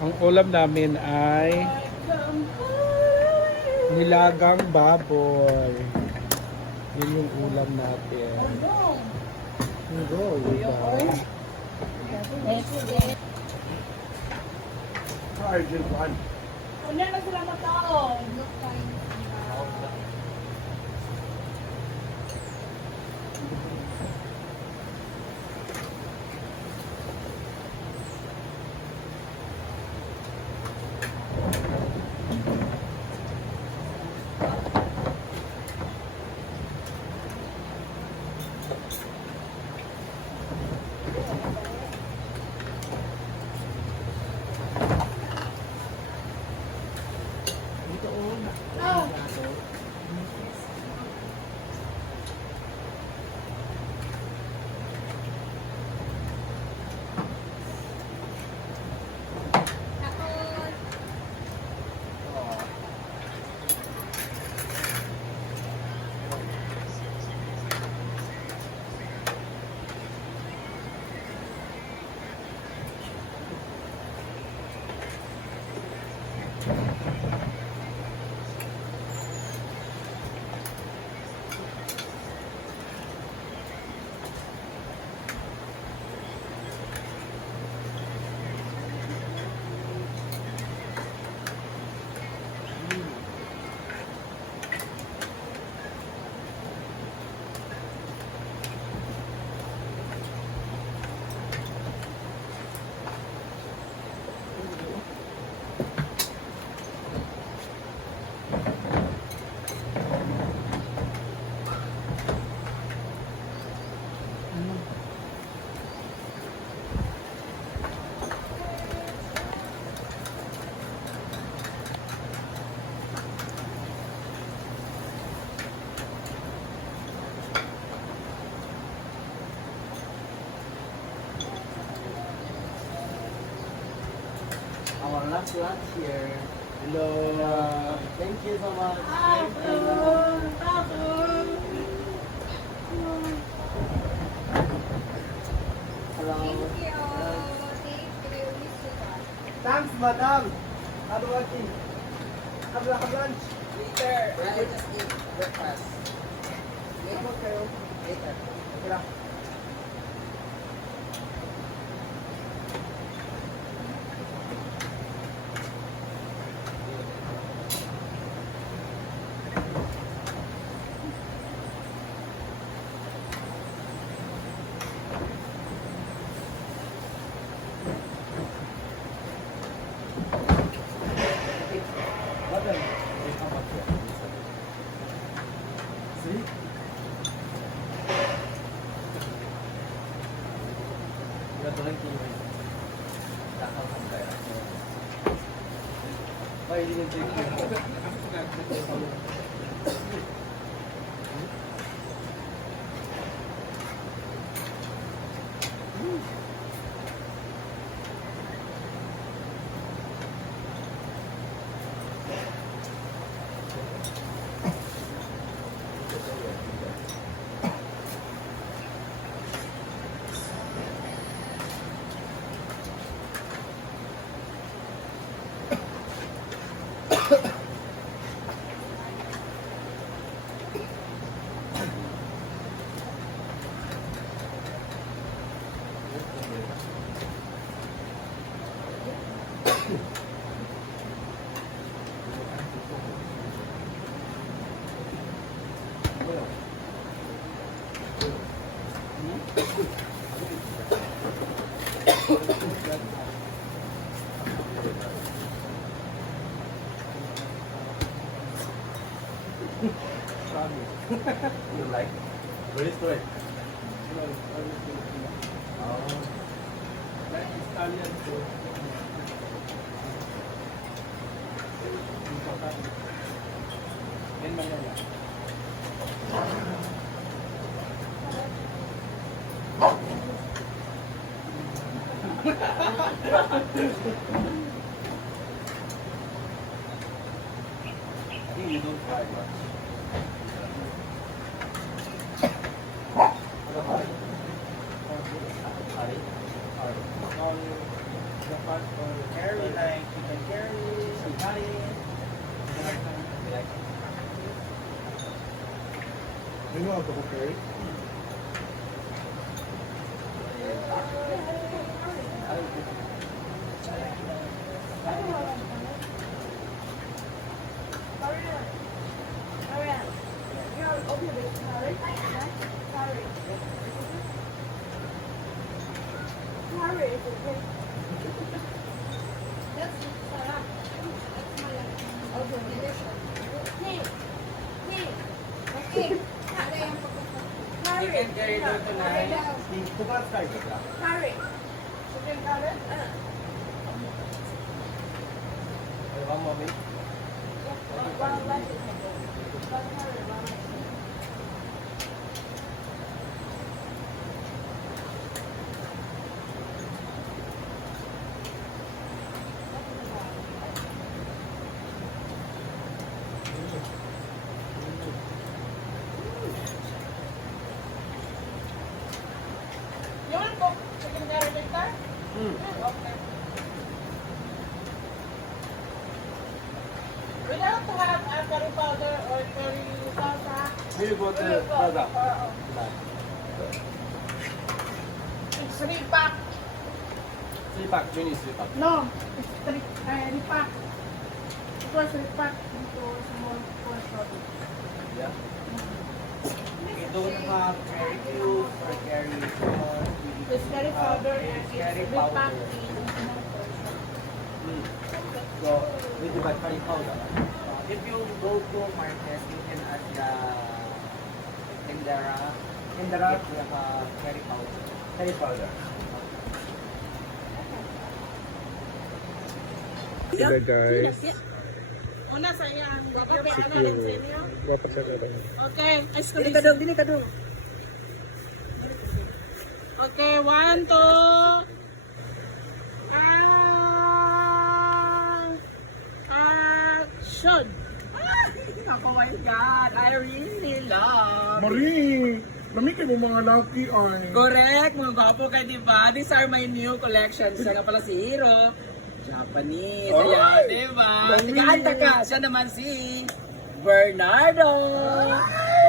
Ang ulam namin ay nilagang baboy. Yun yung ulam natin. Go, diba? Argent one. Una na sila matao. Our last lunch here. Hello. Thank you so much. Hello. Thanks, madam. Have lunch. Later, I just eat breakfast. Sabot kayo. Later. Okay lang. See? You're drinking with kakao kaya. Why you didn't take it? You like? Very straight. Oh. Italian food. In Manila. I think you don't try much. Sorry? Sorry. the part for carry, like chicken carry, somebody. You know how to cook it? Chicken carry doon tonight. Bukas tayo ka. Ay, one more minute. Yun po, secondary later? Okay. We don't have a curry powder or curry salsa. We'll go to Plaza. It's 3-pack. 3-pack, Juni 3-pack. No, it's 3-pack. It was 3-pack into small portion. Yeah. We don't have carry cubes or carry sauce. It's curry powder and it's Curry 3-pack powder. in small portion. So, we divide curry powder. If you go to Martes, you can add the Indara. Indara? Get the carry powder. Curry powder. Sila guys. Una sa yan. Secure. Dapat siya karoon. Okay, ice cream. Dili ka dong. Okay, 1, 2. Action! Oh my God, I really love. Marie! Lami kayo mga lucky ay. Correct, mga gwapo ka, di ba? These are my new collections. Siya nga pala si Hiro. Japanese. Ayan, di ba? Tiganda ka. Siya naman si Bernardo.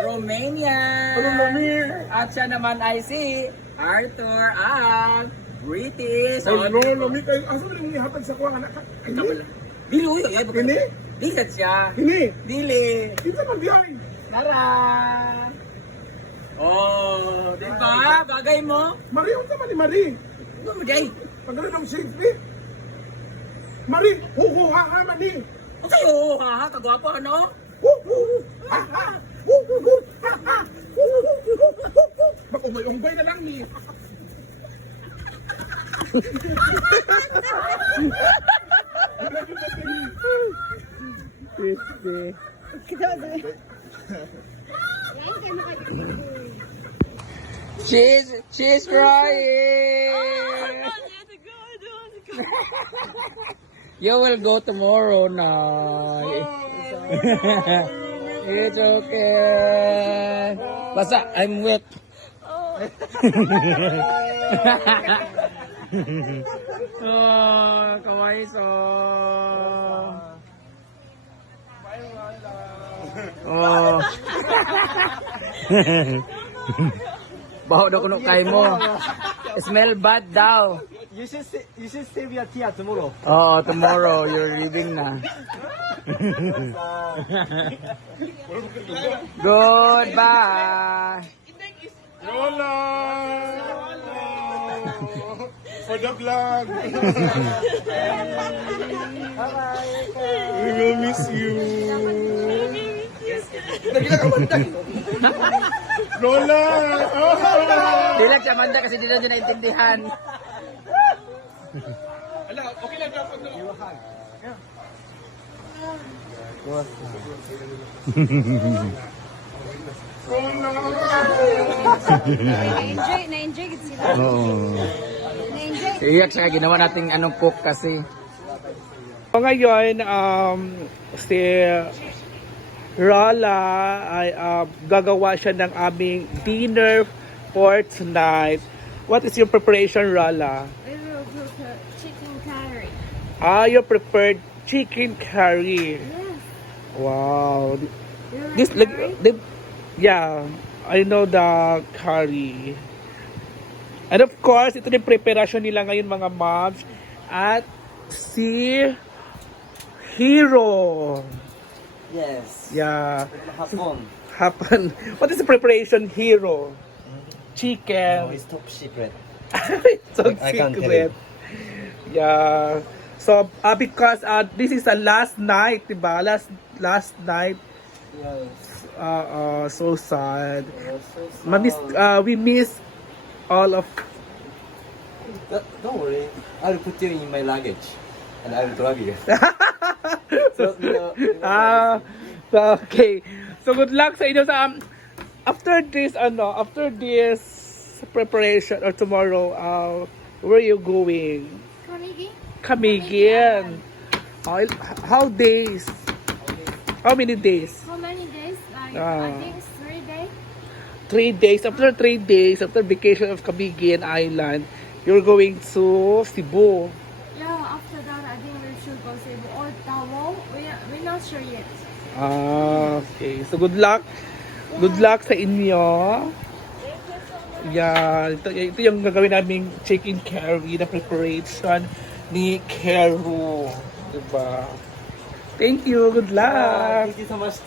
Romanian. Ano mami? At siya naman ay si Arthur ang British. Hello, lami kayo. Asa mo yung ihatag sa kuwang anak ka? Ito pala. Dili, uy. Ini? Dili siya. Ini? Dili. Kita man diyan. Tara! Oh, di ba? Bagay mo? Marie, unsa man ni Marie? Ano mo, Jay? Pagkaroon ng safety. Marie, huhu ha ha man ni. Ang sa'yo, ha? Kagwapo, ano? Huhu ha ha. Huhu ha ha. Mag-umbay na lang ni. Cheese frying! You will go tomorrow now. It's okay. Basta, I'm wet. Oh, kawaii so. Oh. Baho daw kuno kay mo. Smell bad daw. You should save your tea tomorrow. Oh, tomorrow you're leaving na. Goodbye. Lola! For the vlog. We will miss you. Lola! Oh! Di lang siya manda kasi di lang niya naintindihan. Ala, okay lang daw pag Na-enjoy gid sila. Oo. Na-enjoy. Iyak siya ginawa nating anong cook kasi. So ngayon, si Rola ay gagawa siya ng aming dinner for tonight. What is your preparation, Rola? We will cook chicken curry Your preferred chicken curry. Yes. Wow. You like This like curry? yeah, I know the curry. And of course, ito yung preparation nila ngayon mga moms. At si Hero. Yes. Yeah. Hapon. Happen. What is the preparation, Hero? No, Chicken. it's top secret. So I can't tell secret. you. Yeah. So because this is the last night, diba? Last night. Yes. So sad. So Mamiss, we miss all of. Don't worry. I'll put you in my luggage. And I will drag you. So, Okay. So good luck sa inyo sa after this preparation or tomorrow, where are you going? Kamigi? Kamigin. How days? How many days? How many days? Like, Ah. I think it's 3 days. 3 days. After 3 days, after vacation of Camiguin Island, you're going to Cebu. Yeah, after that, I think we should go Cebu or Tawau. We're not sure yet. Okay. So good luck. Good luck sa inyo. Yeah, ito yung gagawin naming chicken curry na preparation ni Keru. Diba? Thank you. Good luck. Thank you so much.